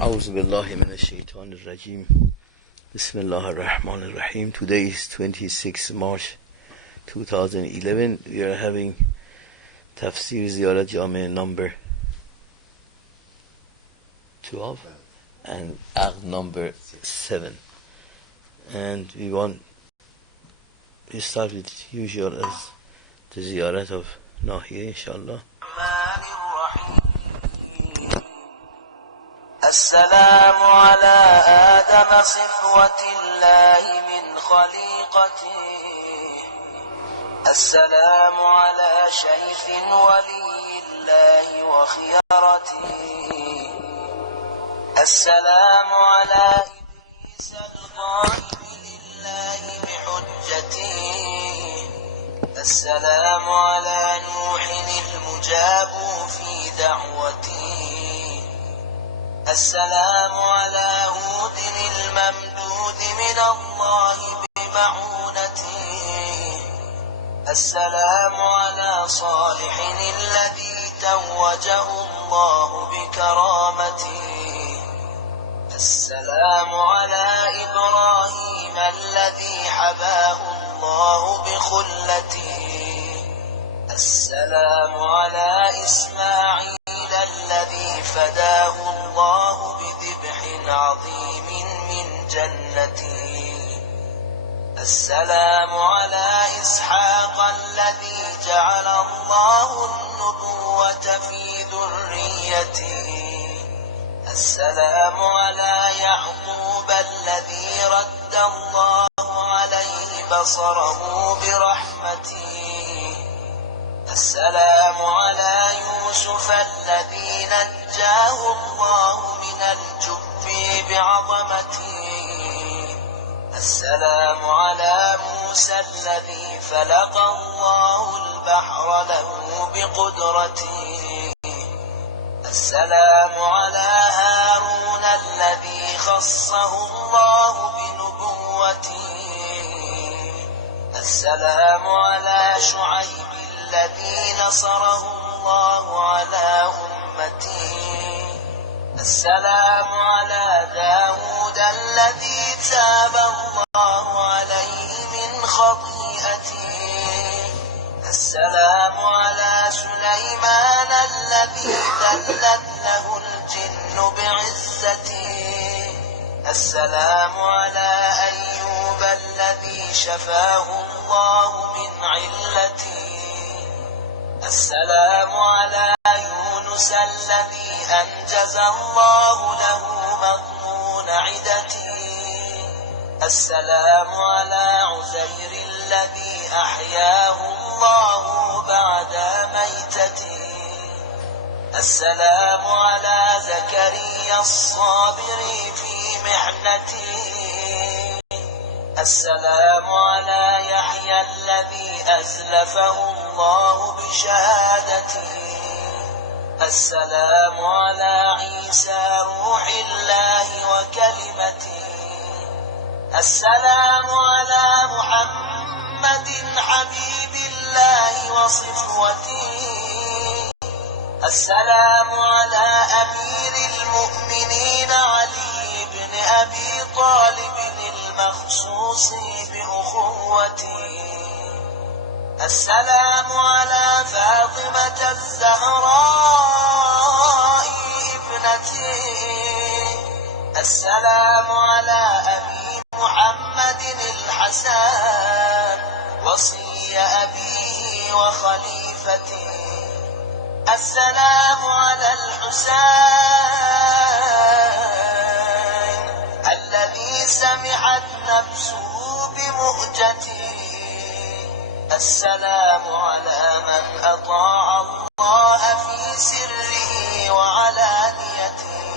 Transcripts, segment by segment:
أعوذ بالله من الشيطان الرجيم. بسم الله الرحمن الرحيم. Today is 26 March 2011. We are having Tafsir Ziyarat Jami number 12 and Aqd number 7. And we start with usual as the Ziyarat of Nahiya, inshallah. السلام على آدم صفوة الله من خليقته، السلام على شيخ ولي الله وخيرته، السلام على إدريس القائم لله بحجته، السلام على نوح المجاب في دعوته، السلام على هود الممدود من الله بمعونته، السلام على صالح الذي توجه الله بكرامته، السلام على إبراهيم الذي حباه الله بخلته، السلام على إسماعيل الذي فداه الله بذبح عظيم من جنته، السلام على إسحاق الذي جعل الله النبوة في ذريته، السلام على يعقوب الذي رد الله عليه بصره برحمته، السلام على يوسف الذي نجاه الله من الجب بعظمته، السلام على موسى الذي فلق الله البحر له بقدرته، السلام على هارون الذي خصه الله بنبوته، السلام على شعيب الذي نصره الله على أمته، السلام على داود الذي تاب الله عليه من خطيئته، السلام على سليمان الذي ذلت له الجن بعزته، السلام على أيوب الذي شفاه الله من علته، السلام على يونس الذي أنجز الله له مضمون عدته، السلام على عزير الذي أحياه الله بعد ميتته، السلام على زكريا الصابر في محنته، السلام على يحيى الذي أزلفه الله بشهادته، السلام على عيسى روح الله وكلمته، السلام على محمد حبيب الله وصفوته، السلام على أمير المؤمنين علي بن أبي طالب المخصوص بأخوته، السلام على فاطمة الزهراء ابنته، السلام على أبي محمد الحسن وصي أبيه وخليفته، السلام على الحسين الذي سمحت نفسه بمهجته، السلام على من أطاع الله في سره وعلانيته،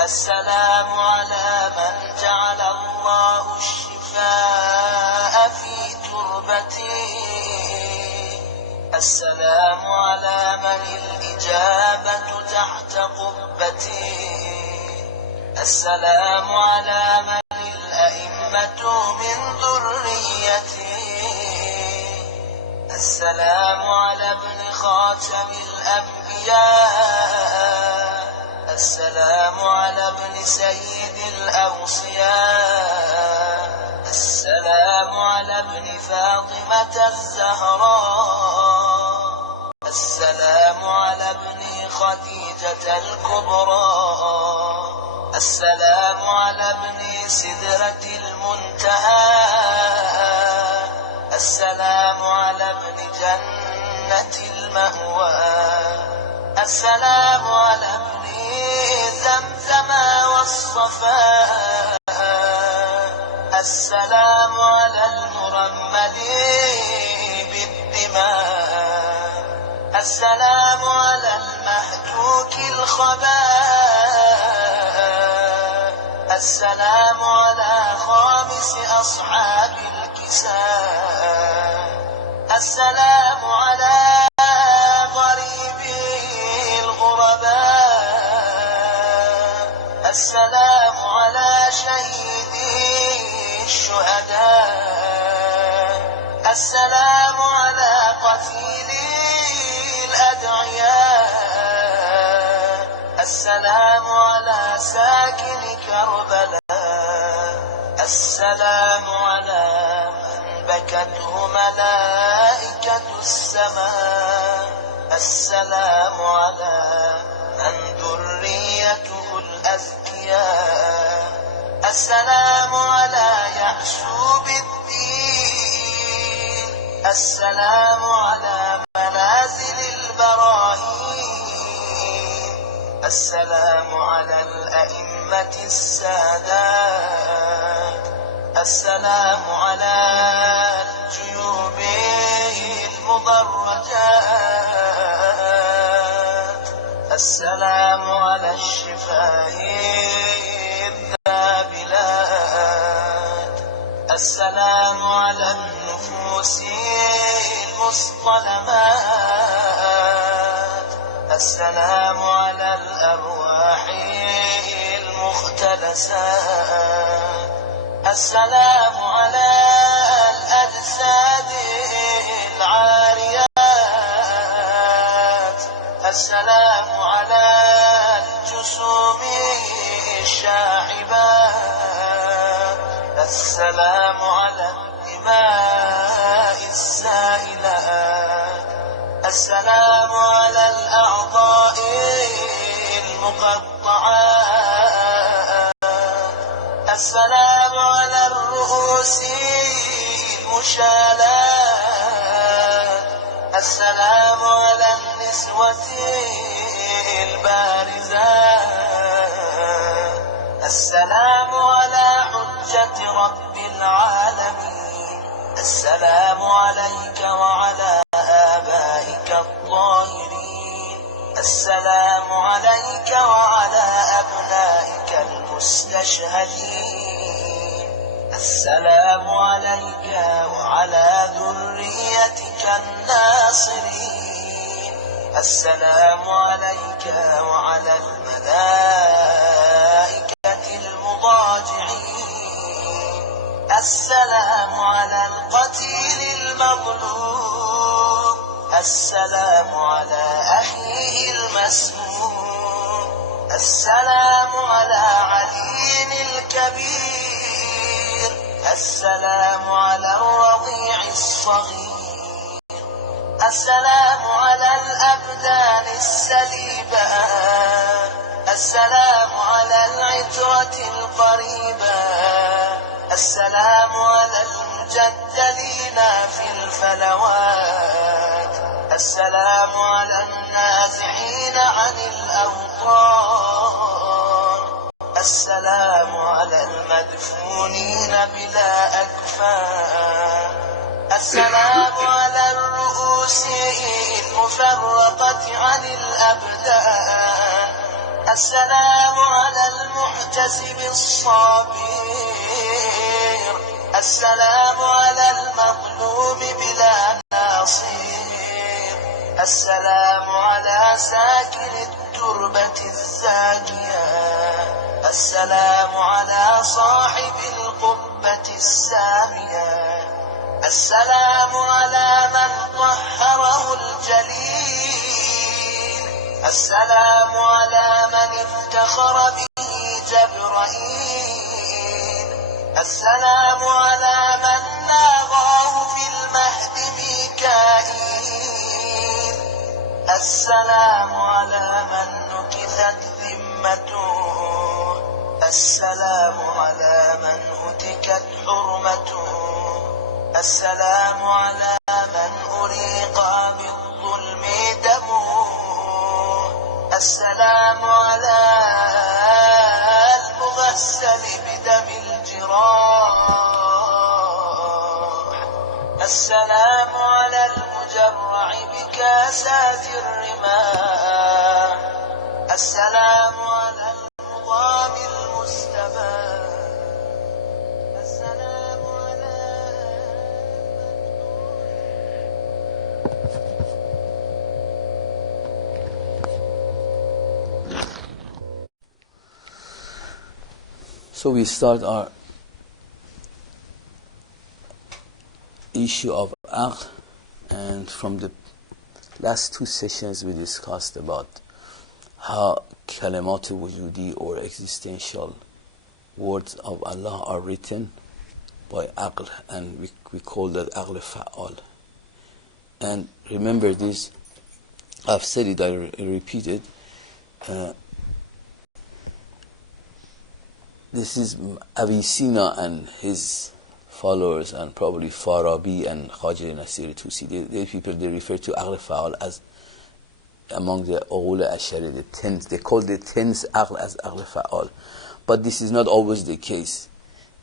السلام على من جعل الله الشفاء في تربته، السلام على من الإجابة تحت قبته، السلام على من الأئمة من ذريته، السلام على ابن خاتم الأنبياء، السلام على سيد الأوصياء. السلام على ابن فاطمة الزهراء. السلام على ابن خديجة الكبرى. السلام على ابن سدرة المنتهى. السلام على ابن جنة المأوى. السلام على ابن زمزم والصفاء. السلام على المرمل بالدماء. السلام على المهتوك الخباء. السلام على خامس أصحاب الكساء. السلام على غريبي الغرباء. السلام على شهيدي الشهداء. السلام على قتيلي الأدعياء. السلام على ساكن كربلاء. السلام على من بكته ملائكة السماء. السلام على من ذريته الأزكياء. السلام على يعشوب الدين. السلام على منازل البراهين. السلام على الأئمة السادات. السلام على الجيوب المضرجات. السلام على الشفاه الذابلات. السلام على النفوس المصطلمات. السلام على الأرواح المختلسات. السلام على الأجساد العاريات. السلام على الجسوم الشاحبات. السلام على الدماء السائلات. السلام على الأعضاء المقطعات. السلام على الرؤوس المشالات. السلام على النسوة البارزات. السلام على حجة رب العالمين. السلام عليك وعلى آبائك الطاهرين. السلام عليك وعلى أبنائك المستشهدين. السلام عليك وعلى ذريتك الناصرين. السلام عليك وعلى الملائكة المضاجعين. السلام على القتيل المظلوم. السلام على أخيه المسموم. السلام على علي الكبير. السلام على الرضيع الصغير. السلام على الأبدان السليبة. السلام على العترة القريبة. السلام على المجدلين في الفلوات. السلام على النازحين عن الأوطان. السلام على المدفونين بلا أكفان. السلام على الرؤوس المفرقة عن الأبدان. السلام على المحتسب الصابر. السلام على المظلوم بلا ناصير. السلام على ساكن التربة الزاكية. السلام على صاحب القبة السامية. السلام على من طهره الجليل. السلام على من افتخر به جبرائيل السلام على من ناغاه في المهد ميكائيل السلام على من نكثت ذمته السلام على من هتكت حرمته السلام على من أريق بالظلم دمه السلام على المغسل بدم الجراح السلام على المجرع بكاسات الرماح السلام على المضام المستباح السلام على So we start our issue of aql, and from the last two sessions we discussed about how kalimat wujudi or existential words of Allah are written by aql, and we call that aql fa'al. And remember this, I've said it, I repeat it, this is Avicenna and his followers, and probably Farabi and Khaja Nasir Tusi. They people, they refer to aql fa'al as among the Ughul Ashari, the tens. They call the tens aql as aql fa'al. But this is not always the case.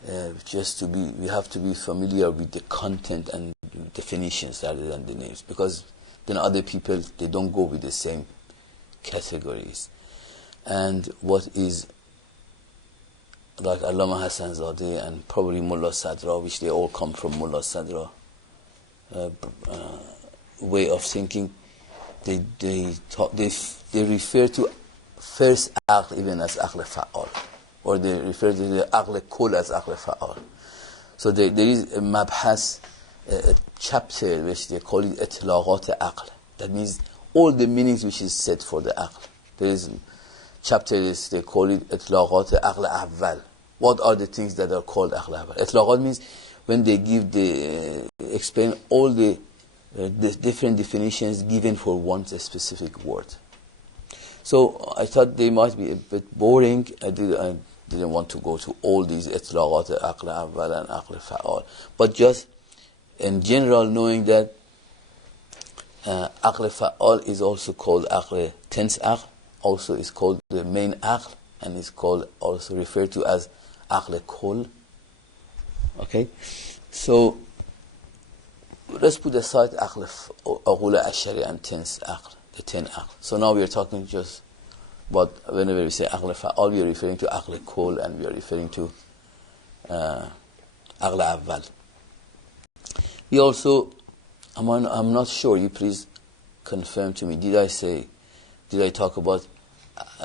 We have to be familiar with the content and definitions rather than the names, because then other people, they don't go with the same categories. And what is like Allama Hassan Zadeh and probably Mullah Sadra, which they all come from Mullah Sadra way of thinking, they refer to first aql even as aql fa'al, or they refer to the aql kull as aql fa'al. So there is a mabhas, a chapter which they call it itlaqat aql. That means all the meanings which is said for the aql. There is chapters, they call it itlaqat aql awwal. What are the things that are called aql awwal? Itlaqat means when they give explain all the different definitions given for one specific word. So I thought they might be a bit boring. I didn't want to go to all these itlaqat aql awwal and aql fa'al, but just in general knowing that aql fa'al is also called aql tens aql, also is called the main aql, and is called, also referred to as aql kull. Okay, so let's put aside aql Ughul Ashari and tens aql, the 10 aql. So now we are talking just about, whenever we say aql fa'al, we are referring to aql kull, and we are referring to aql awwal. We also, I'm not sure, you please confirm to me, did I talk about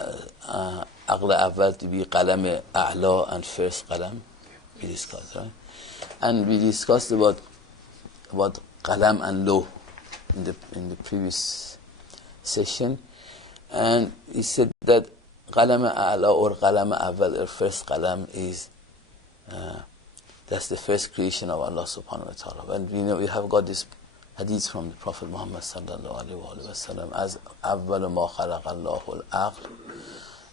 aql awwal to be qalam a'la and first qalam? We discussed, right? And we discussed about qalam and law in the previous session, and he said that qalam a'la or qalam awwal or first qalam is that's the first creation of Allah subhanahu wa ta'ala. And we know we have got this hadith from the Prophet Muhammad sallallahu alaihi wasallam as awwal ma khalaqa Allahu al-aql,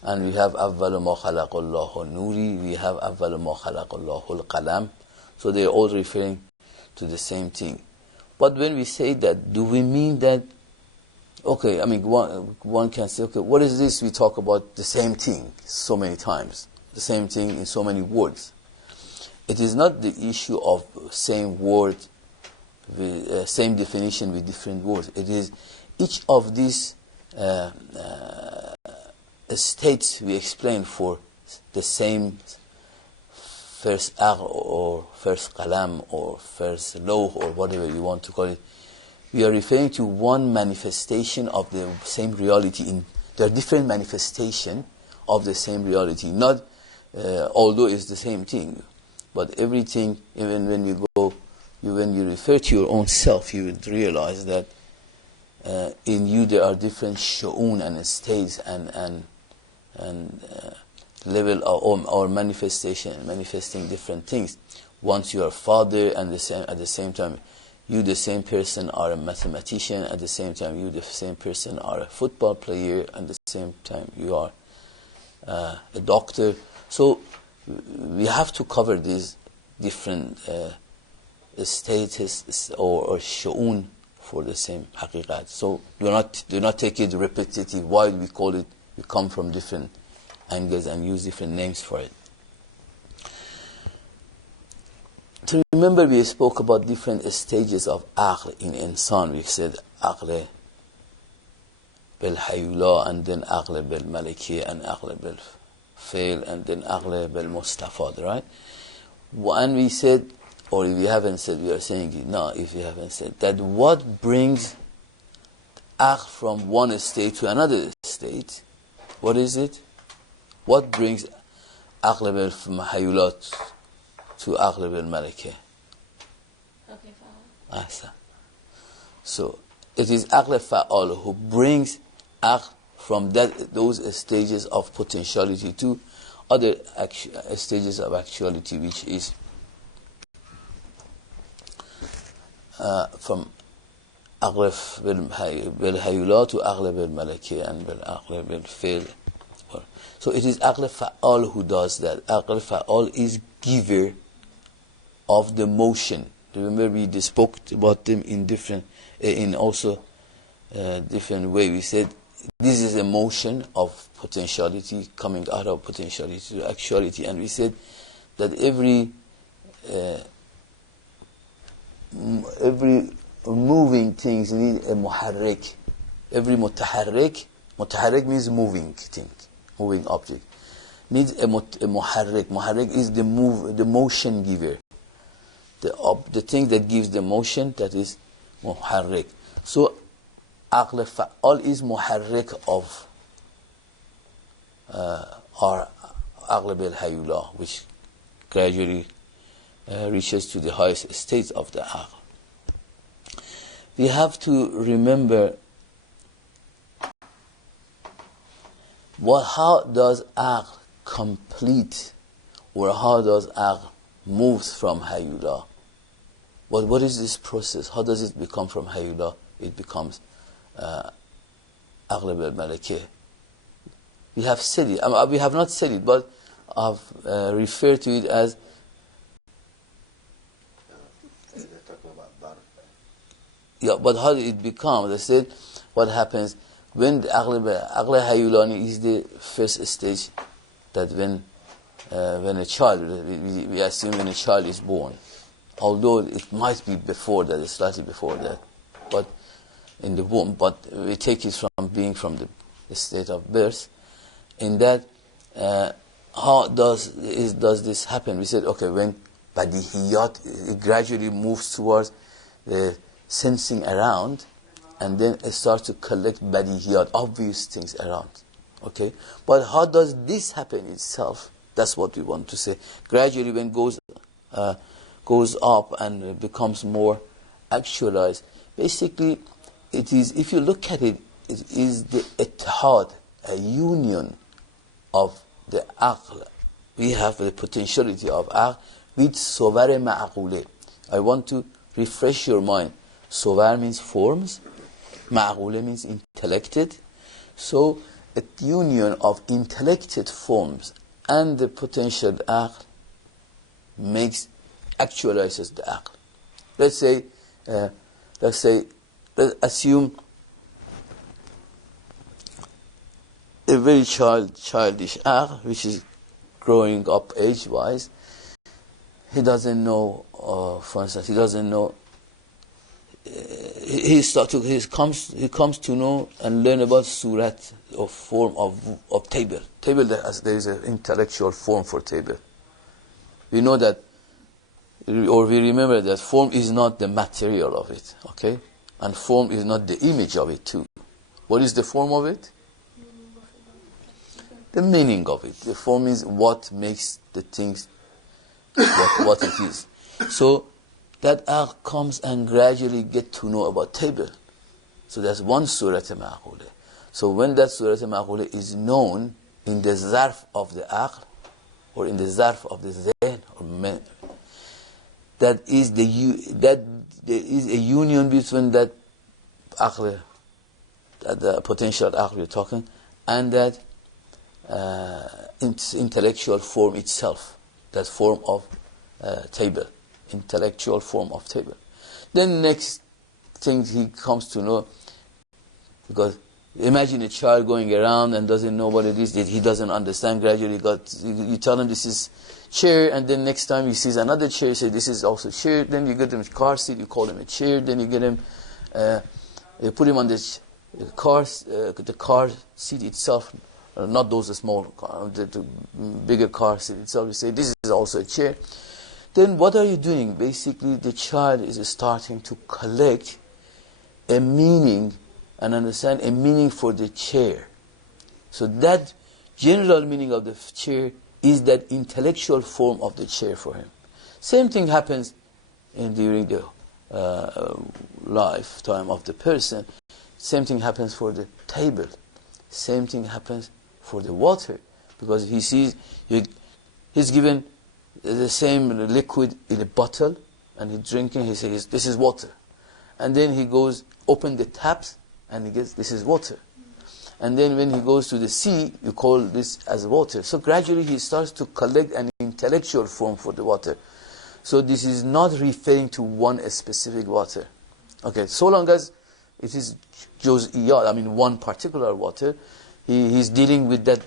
and we have awwal ma khalaqa Allahu nuri, we have awwal ma khalaqa Allahu al-qalam. So they are all referring to the same thing. But when we say that, do we mean that, okay, I mean, one can say, okay, what is this? We talk about the same thing so many times, the same thing in so many words. It is not the issue of same word, with, same definition with different words. It is each of these states we explain for the same first aql or first qalam or first law or whatever you want to call it. We are referring to one manifestation of the same reality. There are different manifestations of the same reality. Not although it's the same thing, but everything. Even when when you refer to your own self, you would realize that in you there are different shu'un and states and level of, or manifesting different things. Once you are a father, and at the same time, you the same person are a mathematician, at the same time you the same person are a football player, at the same time you are a doctor. So we have to cover these different status or shu'un for the same haqiqat. So do not take it repetitive. Why we call it? We come from different angles and use different names for it. To remember, we spoke about different stages of aql in insan. We said aql bil hayula, and then aql bil maliki, and aql bil fail, and then aql bil mustafad, right? And we said, or if we haven't said, we are saying it now, if we haven't said, that what brings aql from one state to another state, what is it? What brings aql bil hayulat to aql bil maliki? So it is aql fa'al who brings aql from those stages of potentiality to other stages of actuality, which is from aql bil hayula to aql bil malaki and bil aql bil fail. So it is aql fa'al who does that. Aql fa'al is giver of the motion. Remember, we spoke about them in different way. We said this is a motion of potentiality coming out of potentiality to actuality, and we said that every moving things need a muharrik. Every mutaharrik means moving thing, moving object, needs a muharrik. Muharrik is the motion giver. The thing that gives the motion, that is muharrik. So aql fa'al is muharrik of our aql bil hayula, which gradually reaches to the highest states of the aql. We have to remember how does aql complete, or how does aql moves from hayula. What is this process? How does it become from hayula? It becomes aql bil malaki. We have said it. We have not said it, but I've referred to it as but how did it become? I said, what happens when the aql hayulani is the first stage, that when a child, we assume when a child is born, although it might be before that, slightly before that, but in the womb, but we take it from being from the state of birth. In that, how does this happen? We said, okay, when badihiyat, it gradually moves towards the sensing around, and then it starts to collect badihiyat, obvious things around. Okay, but how does this happen itself? That's what we want to say. Gradually, when it goes up and becomes more actualized, basically, it is, if you look at it, it is the ittihad, a union of the aql. We have the potentiality of aql with sovar ma'aqule. I want to refresh your mind. Sovar means forms, ma'aqule means intellected. So, a union of intellected forms and the potential aql actualizes the aql. Let's assume a very childish aql, which is growing up age-wise. He doesn't know, for instance, he doesn't know. He comes to know and learn about surat, or form of table. Table, there is an intellectual form for table. We know that, or we remember that form is not the material of it, okay? And form is not the image of it too. What is the form of it? The meaning of it. The form is what makes the things what it is. So that aql comes and gradually get to know about table. So that's one surat ma'qule. So when that surat ma'qule is known, in the zarf of the aql, or in the zarf of the zehn, or that is that there is a union between that aql, the potential aql you're talking, and that intellectual form itself, that form of table, intellectual form of table. Then next thing he comes to know, because imagine a child going around and doesn't know what it is, that he doesn't understand. Gradually you tell him this is chair, and then next time he sees another chair, you say this is also chair. Then you get him a car seat, you call him a chair. Then you get him, you put him on the car seat itself, not those small, the bigger car seat itself. You say this is also a chair. Then what are you doing? Basically, the child is starting to collect a meaning and understand a meaning for the chair. So that general meaning of the chair is that intellectual form of the chair for him. Same thing happens during the lifetime of the person. Same thing happens for the table. Same thing happens for the water, because he sees he's given the same liquid in a bottle, and he's drinking. He says this is water, and then he goes open the taps, and he gets this is water. And then when he goes to the sea, you call this as water. So gradually he starts to collect an intellectual form for the water. So this is not referring to one specific water. Okay, so long as it is juz'iyat, I mean one particular water, he's dealing with that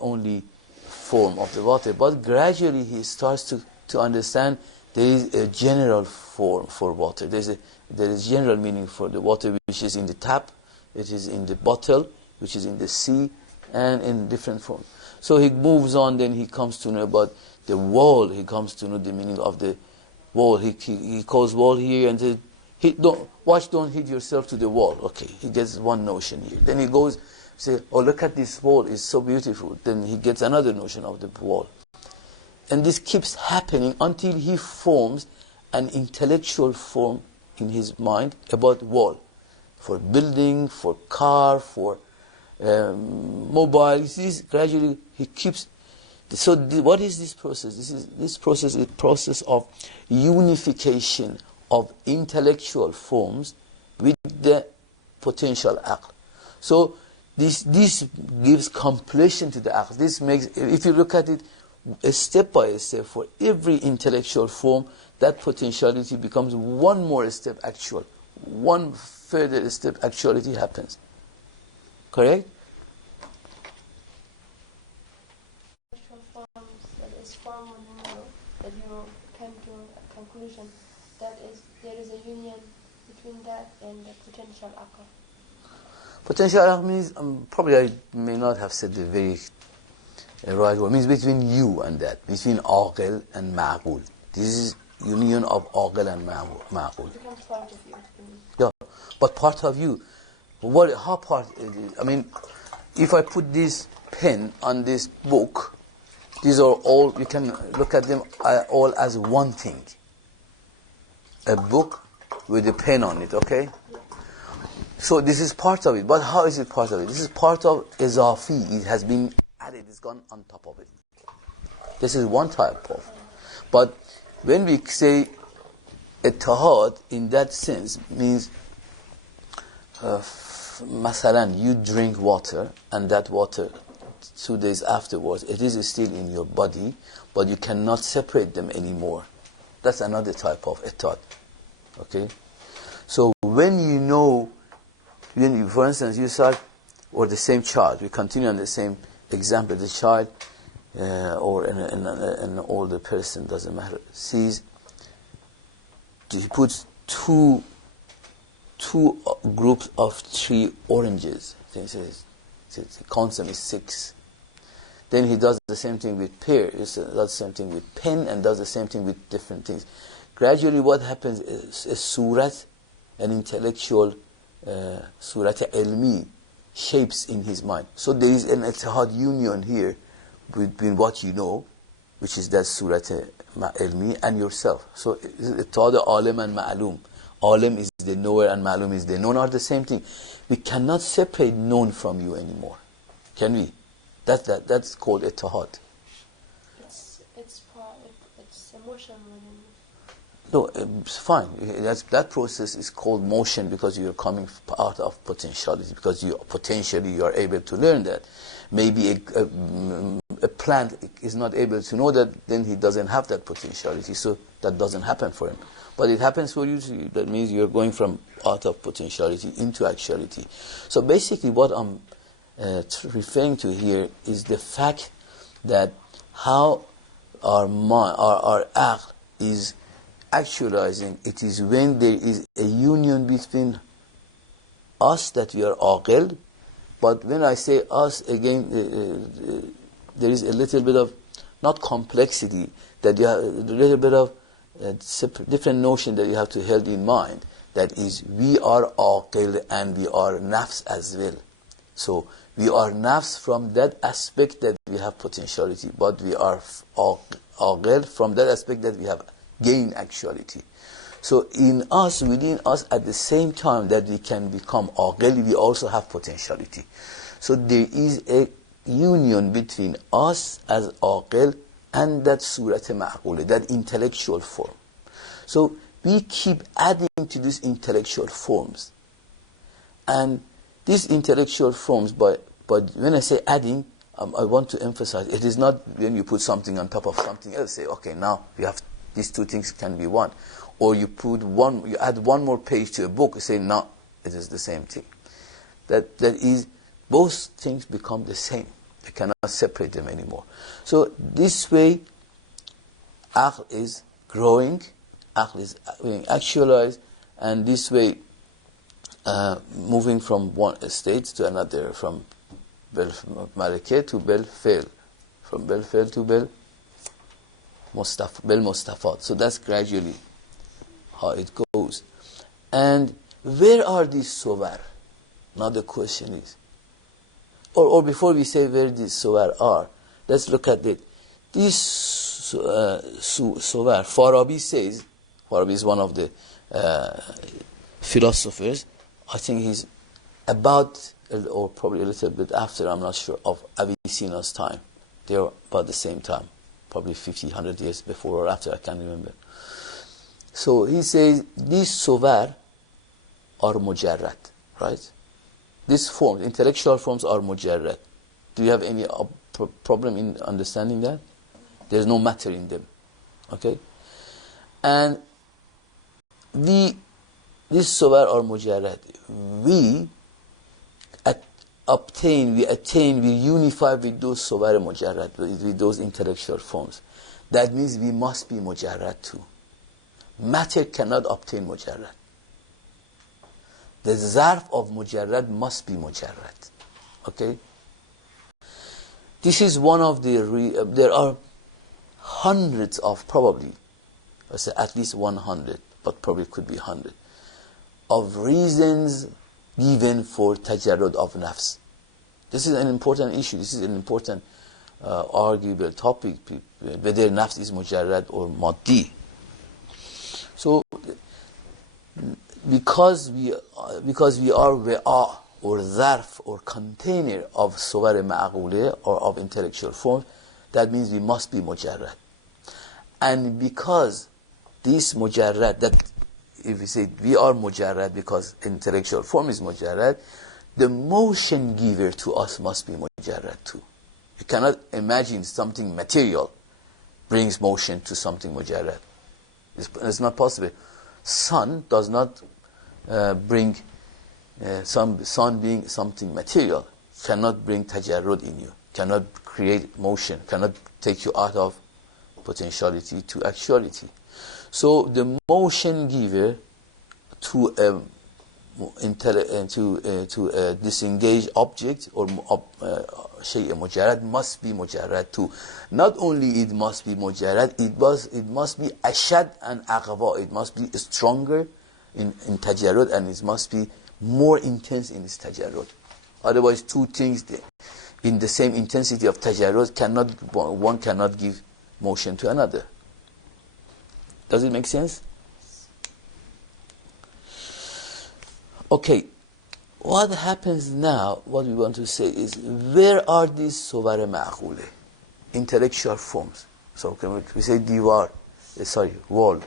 only form of the water. But gradually he starts to understand there is a general form for water. There is general meaning for the water, which is in the tap, it is in the bottle, which is in the sea, and in different forms. So he moves on, then he comes to know about the wall. He comes to know the meaning of the wall. He calls wall here, and says, don't hit yourself to the wall. Okay, he gets one notion here. Then he goes, say, oh, look at this wall, it's so beautiful. Then he gets another notion of the wall. And this keeps happening until he forms an intellectual form in his mind about wall. For building, for car, for mobile. Gradually he keeps. So what is this process? This process is a process of unification of intellectual forms with the potential aql. So this gives completion to the aql. This makes, if you look at it step by step, for every intellectual form, that potentiality becomes one more step actual. One further step actuality happens. Correct? Forms, that is form that you came to a conclusion, that is, there is a union between that and the potential aql. Potential aql means, probably I may not have said the very right word, means between you and that, between aql and ma'qul. This is union of aql and ma'qul. It becomes part of you. Yeah, but part of you. How part? I mean, if I put this pen on this book, these are all, you can look at them all as one thing. A book with a pen on it, okay? So this is part of it. But how is it part of it? This is part of izafi. It has been added, it's gone on top of it. This is one type of. But when we say ittihad in that sense, means masalan, you drink water, and that water 2 days afterwards, it is still in your body, but you cannot separate them anymore. That's another type of ittihad. Okay? So when you know, for instance, you start, or the same child, we continue on the same example, the child or an older person, doesn't matter, sees, he puts two groups of 3 oranges. Then he says, the concept is 6. Then he does the same thing with pear, he does the same thing with pen, and does the same thing with different things. Gradually what happens is a surat, an intellectual surat ilmi, shapes in his mind. So there is an ittihad union here between what you know, which is that surat ilmi, and yourself. So ittihad alim and ma'lum. Alim is the knower and ma'lum is the known, are the same thing. We cannot separate known from you anymore. Can we? That's called ittihad. It's emotion within. No, it's fine. That process is called motion because you're coming out of potentiality, because you are able to learn that. Maybe a plant is not able to know that, then he doesn't have that potentiality, so that doesn't happen for him. But it happens for you, that means you're going from out of potentiality into actuality. So basically what I'm referring to here is the fact that how our mind, our aql is actualizing. It is when there is a union between us that we are aqil. But when I say us, again, there is a little bit of, not complexity, that you have a little bit of different notion that you have to hold in mind. That is, we are aqil and we are nafs as well. So we are nafs from that aspect that we have potentiality, but we are aqil from that aspect that we have gain actuality. So in us, within us, at the same time that we can become aqil, we also have potentiality. So there is a union between us as aqil and that surat ma'qula, that intellectual form. So we keep adding to these intellectual forms. And these intellectual forms, but when I say adding, I want to emphasize, it is not when you put something on top of something else, say, okay, now we have these two things can be one. Or you add one more page to a book, you say, no, it is the same thing. That is, both things become the same. You cannot separate them anymore. So this way, aql is growing, aql is being actualized, and this way, moving from one state to another, from bel malakeh to bel fail, from bel fail to bel mustafat. So that's gradually how it goes. And where are these suwar? Now the question is, or before we say where these suwar are, let's look at it. These suwar, Farabi says, Farabi is one of the philosophers, I think he's about, or probably a little bit after, I'm not sure, of Avicenna's time. They're about the same time, probably 50, 100 years before or after, I can't remember. So he says, these suwar are mujarrad, right? These forms, intellectual forms, are mujarrad. Do you have any problem in understanding that? There's no matter in them, okay? And these suwar are mujarrad. We attain, we unify with those suwar mujarrad, with those intellectual forms. That means we must be mujarrad too. Matter cannot obtain mujarrad. The zarf of mujarrad must be mujarrad. Okay? This is one of the, there are hundreds of, probably, let's say at least 100, but probably could be 100, of reasons given for tajarrud of nafs. This is an important issue. This is an important arguable topic, whether nafs is mujarrad or maddi. So, because we are wa'a, or zarf, or container of suwar ma'quleh, or of intellectual form, that means we must be mujarrad. And because this mujarrad, that if we say we are mujarrad because intellectual form is mujarrad, the motion giver to us must be mujarrad too. You cannot imagine something material brings motion to something mujarrad. It's not possible. Sun does not bring, sun being something material, cannot bring tajarrud in you, cannot create motion, cannot take you out of potentiality to actuality. So the motion giver to a disengaged object or shay mujarrad must be mujarrad too. Not only it must be mujarrad, it must be ashad and aqwa. It must be stronger in tajarrud, and it must be more intense in its tajarrud. Otherwise, two things in the same intensity of tajarrud one cannot give motion to another. Does it make sense? Okay. what happens now, what we want to say is, where are these صور معقوله, intellectual forms? So can we say دیوار, wall.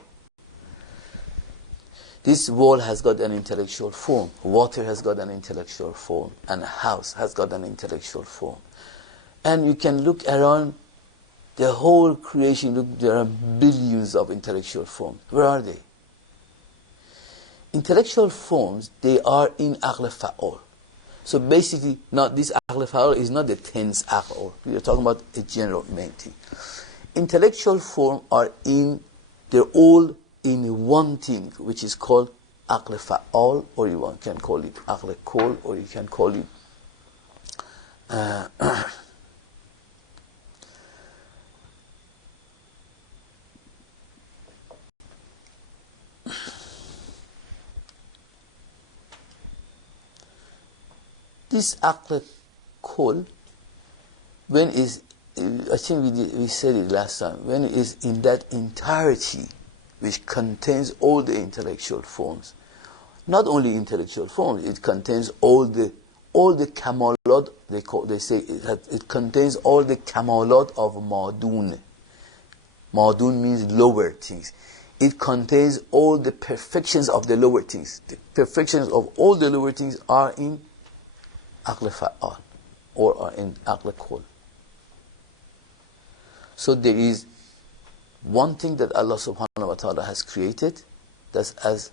This wall has got an intellectual form. Water has got an intellectual form. And a house has got an intellectual form. And you can look around the whole creation. Look, there are billions of intellectual forms. Where are they? Intellectual forms, they are in aql fa'al. So basically, not this aql fa'al is not the tense aql. We are talking about a general main thing. Intellectual forms are they're all in one thing, which is called aql fa'al, or you can call it aql kol, or you can call it this aql kol, when is, I think we said it last time, when it is in that entirety which contains all the intellectual forms. Not only intellectual forms, it contains all the kamalat, they say it contains all the kamalat of madun. Madun means lower things. It contains all the perfections of the lower things. The perfections of all the lower things are in aql fa'al, or are in aql kol. So there is one thing that Allah subhanahu wa ta'ala has created, that's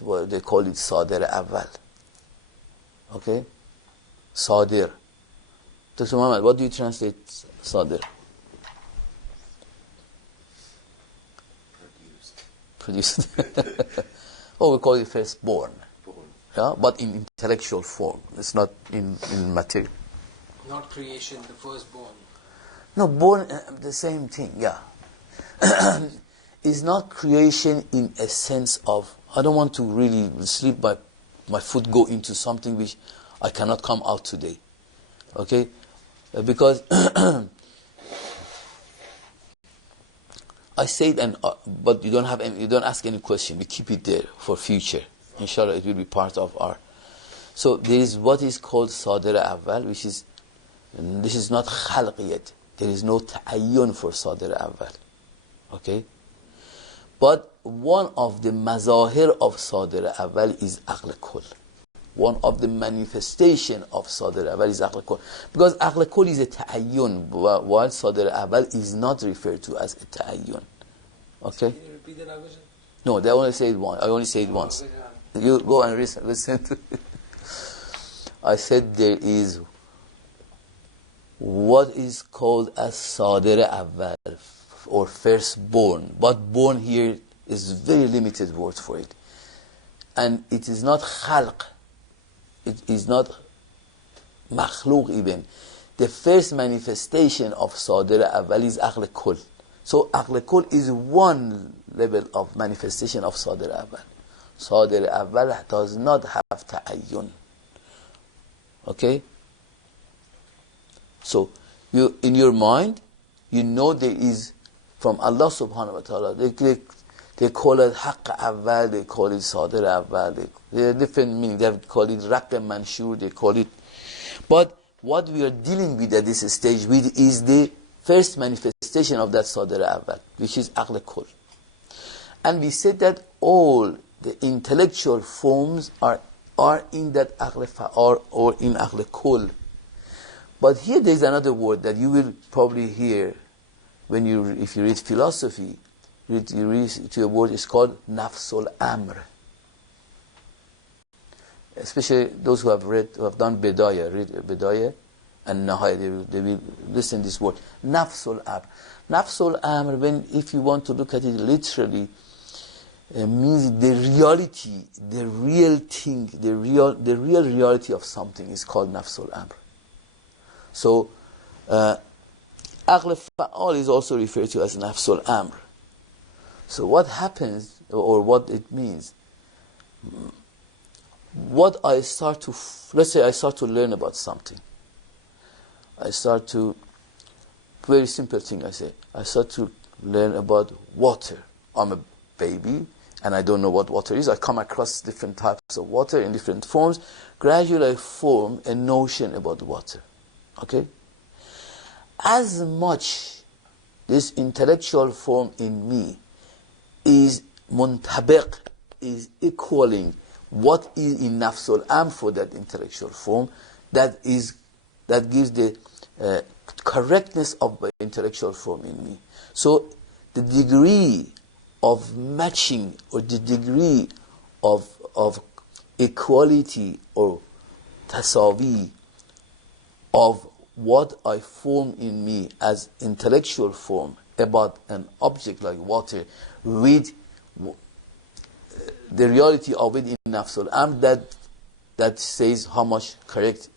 what they call it Sadir Awwal. Okay? Sadir. Dr. Muhammad, what do you translate Sadir? Produced. Oh, we call it firstborn. Yeah? But in intellectual form. It's not in material. Not creation, the firstborn. No, born, the same thing, yeah. Is not creation in a sense of, I don't want to really sleep my foot go into something which I cannot come out today. Okay? Because I said, but you don't ask any question. We keep it there for future. Inshallah, it will be part of our. So there is what is called Sadir Awwal, which is, this is not khalq yet. There is no ta'ayyun for Sadir Awwal. Okay? But one of the mazahir of Sadir Awwal is aql kol. One of the manifestation of Sadir Awwal is aql kol. Because aql kol is a ta'ayyun, while Sadir Awwal is not referred to as a ta'ayyun. Okay? Can you repeat that question? No, they only say it once. I only say it once. You go and listen to it. I said there is what is called as Sadir Awwal, or firstborn. But born here is very limited word for it. And it is not khalq. It is not makhluq even. The first manifestation of Sadir Awwal is aql kol. So aql kol is one level of manifestation of Sadir Awwal. Sadir Awwal does not have ta'ayyun. Okay? So, you in your mind, you know there is from Allah subhanahu wa ta'ala. They call it haqq awwal, they call it Sadir Awwal. There are different meanings. They call it raqq manshur, they call it. But what we are dealing with at this stage with is the first manifestation of that Sadir Awwal, which is aql kol. And we said that all the intellectual forms are in that aql fa'al, or in aql kol. But here there is another word that you will probably hear if you read philosophy. You read to a word is called nafsul amr. Especially those who have done Bidayah, read Bidayah and Nihaya, they will listen to this word nafsul amr. Nafsul amr, if you want to look at it literally, means the reality, the real thing, the real reality of something is called nafsul amr. So, aql fa'al is also referred to as nafsul amr. So what happens, or what it means, let's say I start to learn about something. Very simple thing I start to learn about water. I'm a baby, and I don't know what water is, I come across different types of water in different forms, gradually I form a notion about water. Okay? As much this intellectual form in me is muntabiq, is equaling what is in nafsul am for that intellectual form, that gives the correctness of the intellectual form in me. So the degree of matching or the degree of equality or tasawi of what I form in me as intellectual form about an object like water with the reality of it in nafsul am, that says how much correct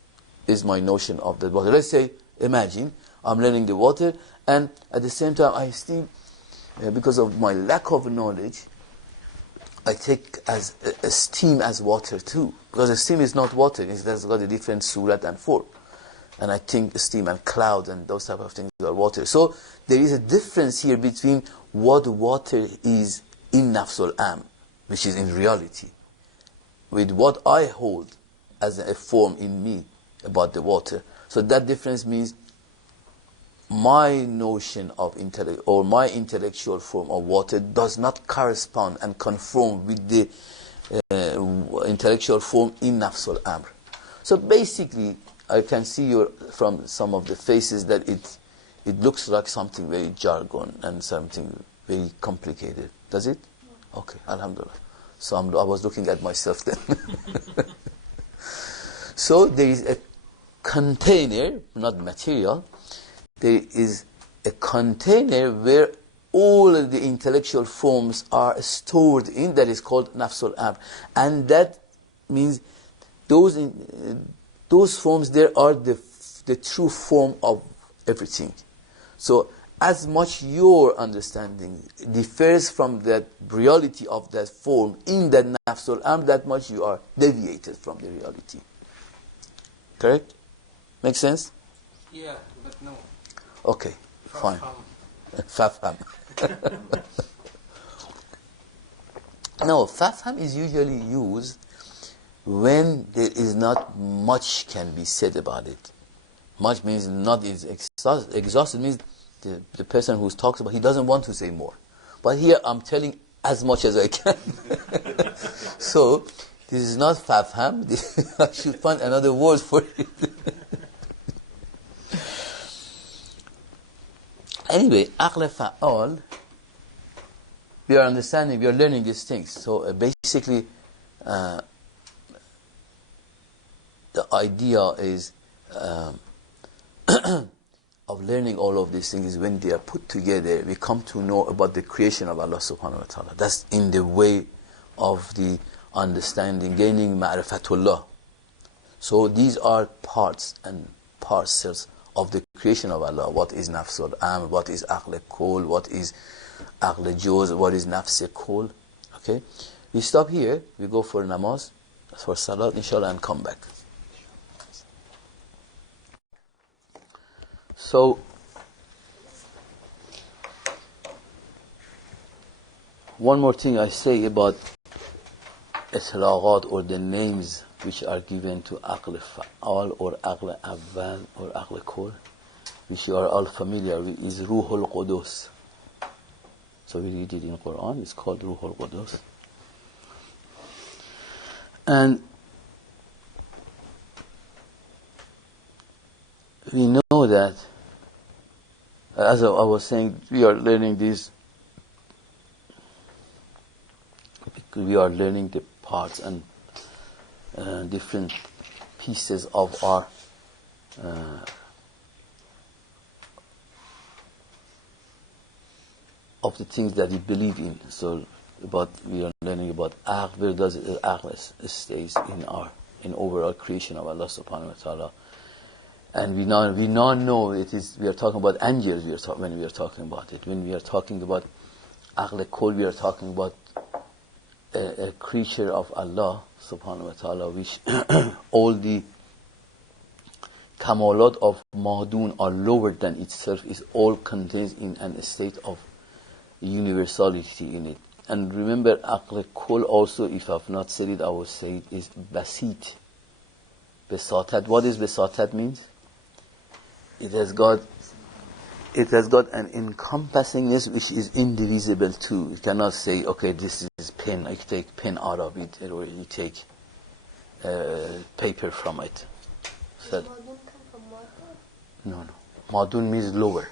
is my notion of that water. Let's say, imagine I'm learning the water, and at the same time I still, because of my lack of knowledge, I take as steam as water too, because steam is not water, it has got a different surat and form, and I think steam and cloud and those type of things are water. So there is a difference here between what water is in nafsul am, which is in reality, with what I hold as a form in me about the water. So that difference means my notion of intellect or my intellectual form of water does not correspond and conform with the intellectual form in nafsul amr. So basically, I can see from some of the faces that it looks like something very jargon and something very complicated. Does it? Okay, alhamdulillah. So I was looking at myself then. So there is a container, not material. There is a container where all of the intellectual forms are stored in, that is called nafsul amr. And that means those forms there are the true form of everything. So as much your understanding differs from that reality of that form in that nafsul amr, that much you are deviated from the reality. Correct? Make sense? Yeah, but no. Okay, fine. Fafham. No, fafham is usually used when there is not much can be said about it. Much means not is exhausted means the person who talks about, he doesn't want to say more. But here I'm telling as much as I can. So this is not fafham. I should find another word for it. Anyway, aql fa'al, we are understanding, we are learning these things. So basically, the idea is of learning all of these things is when they are put together, we come to know about the creation of Allah subhanahu wa ta'ala. That's in the way of the understanding, gaining ma'rifatullah. So these are parts and parcels of the creation of Allah. What is nafsul amr, what is aql kul, what is aql juz, what is nafs kul. Okay? We stop here, we go for namaz, for salat, inshallah, and come back. So, one more thing I say about itlaqat or the names which are given to aql fa'al or aql awwal or aql kul, which you are all familiar with, is Ruhul Qudus. So we read it in Quran, it's called Ruhul Qudus. And we know that, as I was saying, we are learning these, we are learning the parts and different pieces of our of the things that we believe in. So we are learning about aql, where does aql stays in overall creation of Allah subhanahu wa ta'ala. And we now know we are talking about angels when we are talking about it. When we are talking about aql kul, we are talking about a creature of Allah subhanahu wa ta'ala, which all the kamalat of mahdun are lower than itself, is all contained in a state of universality in it. And remember, aql kul also, if I've not said it, I will say it, is basit. Besatat. What is besatat means? It has got an encompassingness which is indivisible too. You cannot say, okay, this is pen, I take pen out of it, or you take paper from it. So, Does madun come from water? no. Madun means lower.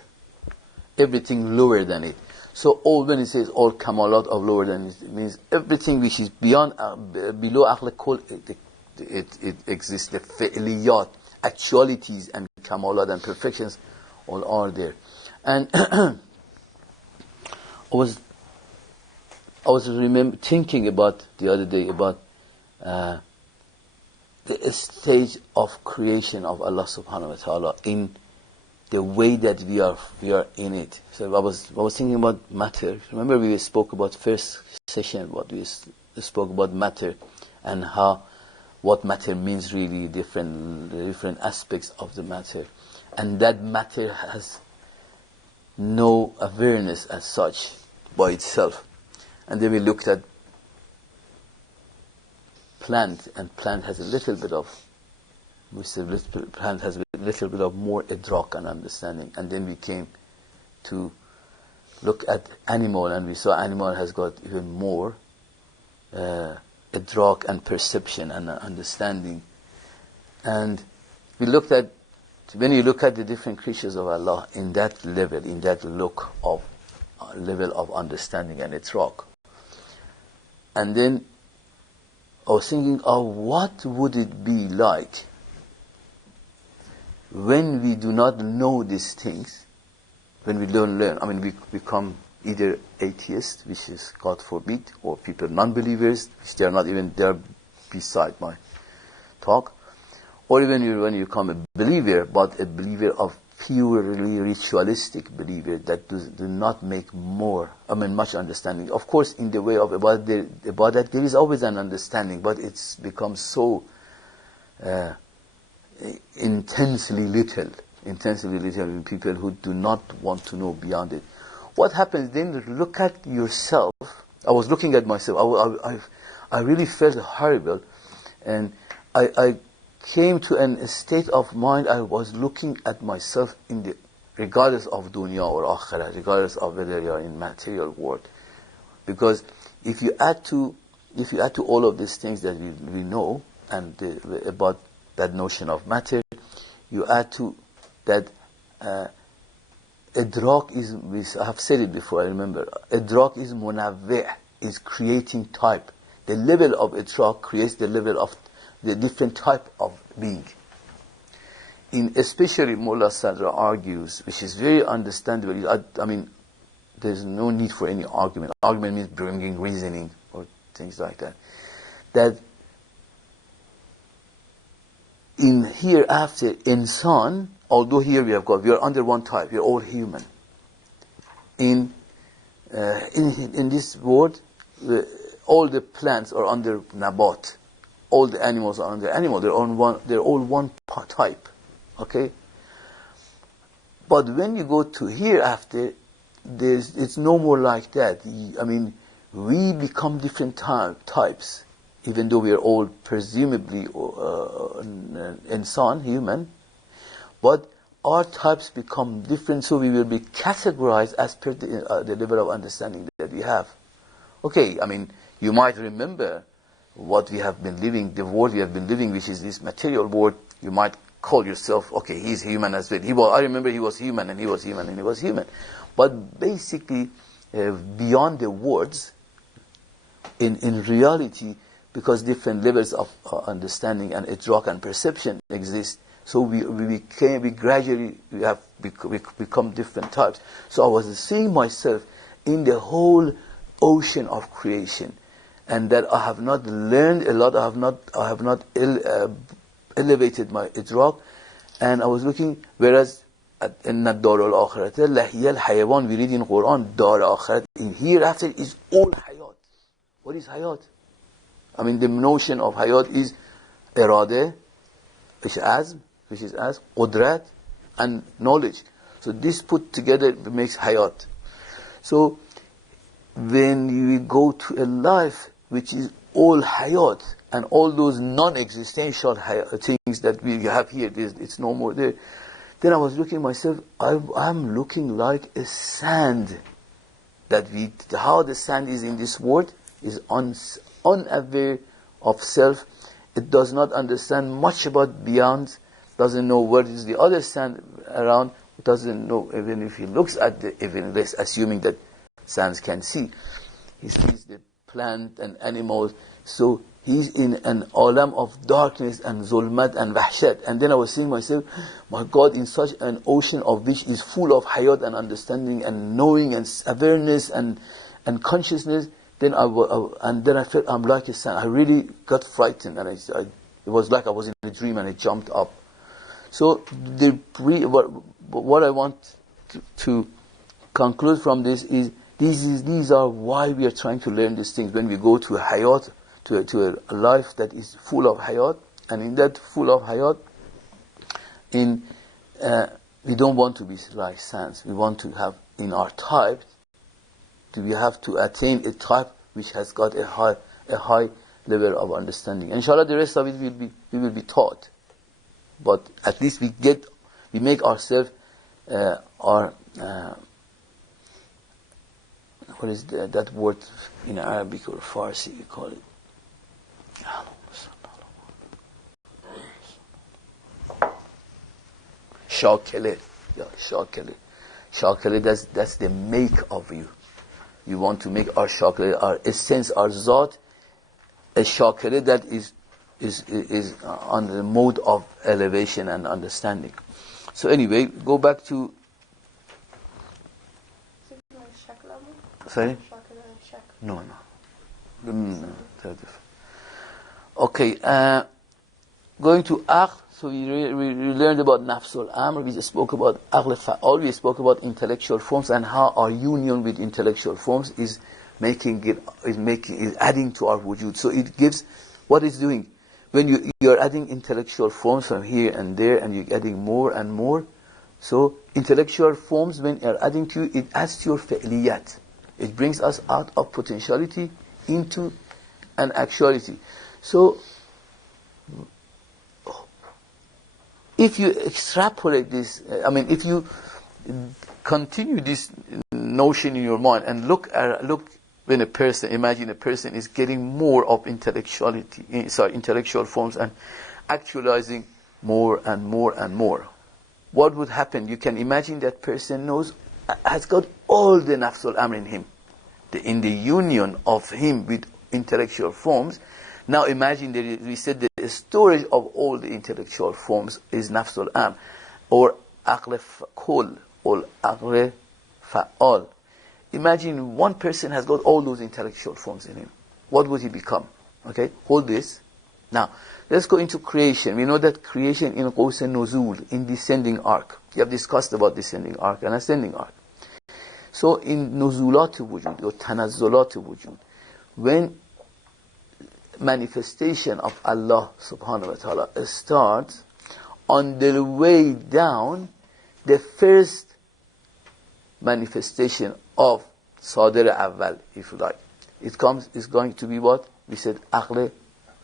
Everything lower than it. So all when it says all kamalat of lower than it means everything which is beyond, below aql kul, it exists. The fi'liyat, actualities and kamalat and perfections all are there. And I was thinking about the other day about the stage of creation of Allah subhanahu wa ta'ala in the way that we are in it. So I was thinking about matter. Remember we spoke about first session, what we spoke about matter and what matter means really, different aspects of the matter. And that matter has no awareness as such by itself. And then we looked at plant, and plant has a little bit of more idrak and understanding. And then we came to look at animal, and we saw animal has got even more idrak and perception and understanding. And we looked at, when you look at the different creatures of Allah in that level, in that level of understanding and idrak. And then I was thinking of what would it be like when we do not know these things, when we don't learn. I mean, we become either atheists, which is God forbid, or people non-believers, which they are not even there beside my talk, or even when you become a believer, but a believer of purely ritualistic believer that do not make much understanding. Of course, in the way of about that, there is always an understanding, but it's become so intensely little in people who do not want to know beyond it. What happens then? Look at yourself. I was looking at myself. I really felt horrible, and I came to a state of mind. I was looking at myself regardless of dunya or akhirah, regardless of whether you are in material world, because if you add to all of these things that we know and about that notion of matter, you add to that idrak is, I have said it before, I remember, idrak is munawwi', is creating type. The level of idrak creates the level of the different type of being. Especially Mullah Sadra argues, which is very understandable. I mean, there's no need for any argument. Argument means bringing reasoning or things like that. That in hereafter, insan, although here we are under one type, we are all human. In this world, all the plants are under nabat. All the animals are under animal. They're all one type. Okay? But when you go to hereafter, it's no more like that. I mean, we become different types, even though we are all presumably insan, human. But our types become different, so we will be categorized as per the level of understanding that we have. Okay, I mean, you might remember what we have been living, the world we have been living, which is this material world. You might call yourself, okay, he's human as well. I remember he was human, and he was human, and he was human. But basically, beyond the words, in reality, because different levels of understanding and idrak and perception exist, so we gradually have become different types. So I was seeing myself in the whole ocean of creation, and that I have not learned a lot. I have not elevated my idrak, and I was looking. Whereas in Dar al Akhirat, Lahiyal Hayawan, we read in Quran, Dar al Akhirat, in hereafter is all hayat. What is hayat? I mean, the notion of hayat is irade, which is as qudrat, and knowledge. So this put together makes hayat. So when you go to a life which is all hayat, and all those non-existential things that we have here, it's no more there. Then I was looking at myself, I'm looking like a sand. How the sand is in this world is unaware of self. It does not understand much about beyond, doesn't know what is the other sand around, doesn't know even if he looks at even less, assuming that sands can see. He sees the plant and animals, so he's in an alam of darkness and zulmat and wahshat. And then I was saying myself, my God, in such an ocean of which is full of hayat and understanding and knowing and awareness and consciousness, then I felt I'm like a sand. I really got frightened, and it was like I was in a dream, and I jumped up. So what I want to conclude from this is these are why we are trying to learn these things. When we go to a hayat, to a life that is full of hayat, and in that full of hayat, we don't want to be like sands. We want to have in our type. We have to attain a type which has got a high level of understanding. Inshallah, the rest of it we will be taught. But at least we make ourselves what is that word in Arabic or Farsi we call it? Shakele. Yeah, Shakele. Shakele, that's the make of you. We want to make our Shakele, our essence, our Zat, a Shakele that is on the mode of elevation and understanding. So anyway, go back to... Sorry? No. Okay, going to Aql. So we learned about Nafsul Amr, we spoke about Aql Fa'al, we spoke about intellectual forms and how our union with intellectual forms is adding to our wujud. So it gives, what it's doing, when you're adding intellectual forms from here and there, and you're adding more and more, so intellectual forms, when you're adding to you, it adds to your fi'liyat. It brings us out of potentiality into an actuality. So if you extrapolate this, if you continue this notion in your mind and look when imagine a person is getting more of intellectual forms and actualizing more and more and more, what would happen? You can imagine that person has got all the Nafsul Amr in him, in the union of him with intellectual forms. Now imagine that we said that the storage of all the intellectual forms is Nafsul Amr, or Aql Kul, or Aql Fa'al. Imagine one person has got all those intellectual forms in him. What would he become? Okay, hold this. Now, let's go into creation. We know that creation in Qaws an-Nuzul, in descending arc. We have discussed about descending arc and ascending arc. So in Nuzulat wujud, or Tanazzulat wujud, when manifestation of Allah subhanahu wa ta'ala starts, on the way down, the first manifestation of Sadr Awwal, if you like, is going to be what? We said Aql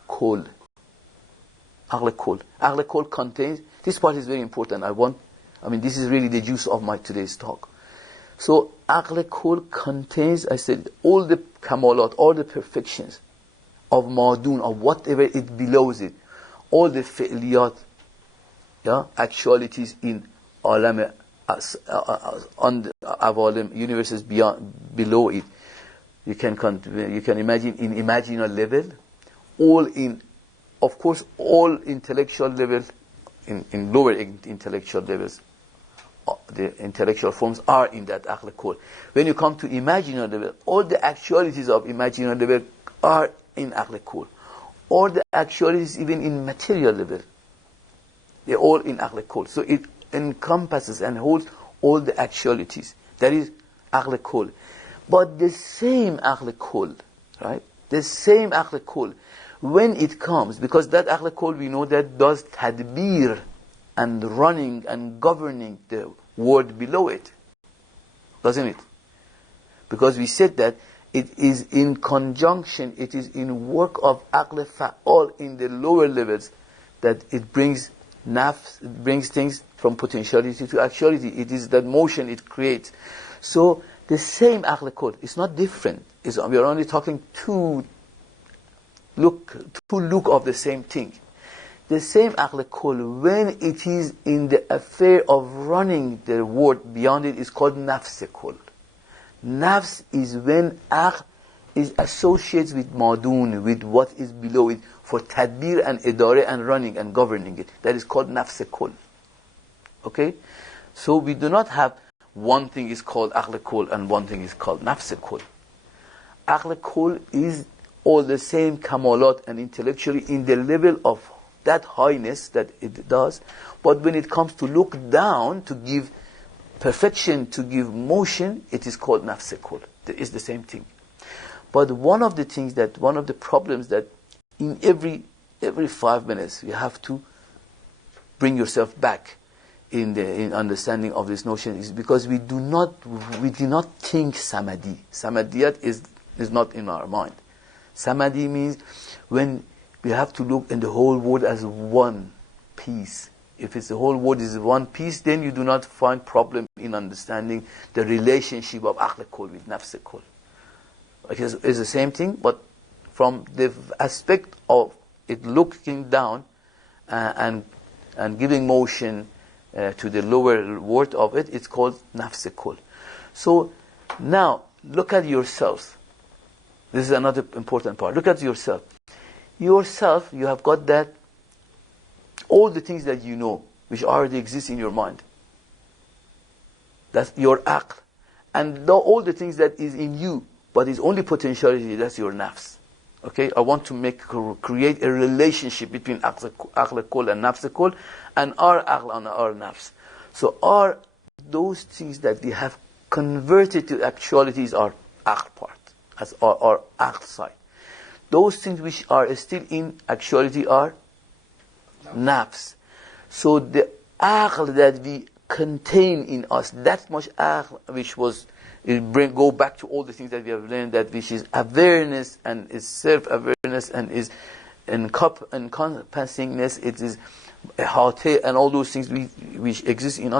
Kul. Aql Kul. Aql Kul contains, this part is very important. This is really the juice of my today's talk. So Aql Kul contains, I said, all the kamalat, all the perfections of Madun, of whatever it belows it, all the fi'liyat, actualities in alam, on the awalim, universes below it. You can imagine in imaginal level, all in, of course, all intellectual levels, in lower intellectual levels, the intellectual forms are in that Aql Kul. When you come to imaginal level, all the actualities of imaginal level are in Aql Kul. All the actualities even in material level, they're all in Aql Kul. So it encompasses and holds all the actualities. That is Aql Kul. But the same Aql Kul, right? The same Aql Kul, when it comes, because that Aql Kul we know that does tadbir and running and governing the world below it, doesn't it? Because we said that it is in conjunction, it is in work of aql fa'al in the lower levels that it brings nafs, it brings things from potentiality to actuality. It is that motion it creates. So the same aql kul, it's not different. We are only talking two look of the same thing. The same aql kul, when it is in the affair of running the world beyond it, is called nafs kul. Nafs is when aql is associated with madun, with what is below it, for tadbir and idare and running and governing it. That is called nafs kul. Okay? So we do not have one thing is called aql kul and one thing is called nafs kul. Aql kul is all the same kamalat and intellectually in the level of that highness that it does, but when it comes to look down, to give perfection, to give motion, it is called nafs kul. It is the same thing. But one of the problems that in every 5 minutes you have to bring yourself back in understanding of this notion is because we do not think samadhi. Samadhiyat is not in our mind. Samadhi means when we have to look in the whole world as one piece. If it's the whole world is one piece, then you do not find problem in understanding the relationship of aql kul with nafs kul. It's the same thing, but from the aspect of it looking down and giving motion to the lower world of it, it's called nafs kul. So now look at yourself. This is another important part. Look at yourself. Yourself, you have got that, all the things that you know, which already exist in your mind. That's your aql. And all the things that is in you, but is only potentiality, that's your nafs. Okay? I want to create a relationship between aql kul and nafs kul, and our aql and our nafs. So those things that we have converted to actuality is our aql part, as our aql side. Those things which are still in actuality are nafs. So the aql that we contain in us, that much aql which was, go back to all the things that we have learned, that which is awareness and is self-awareness and is encompassingness, it is hate and all those things which exist in us,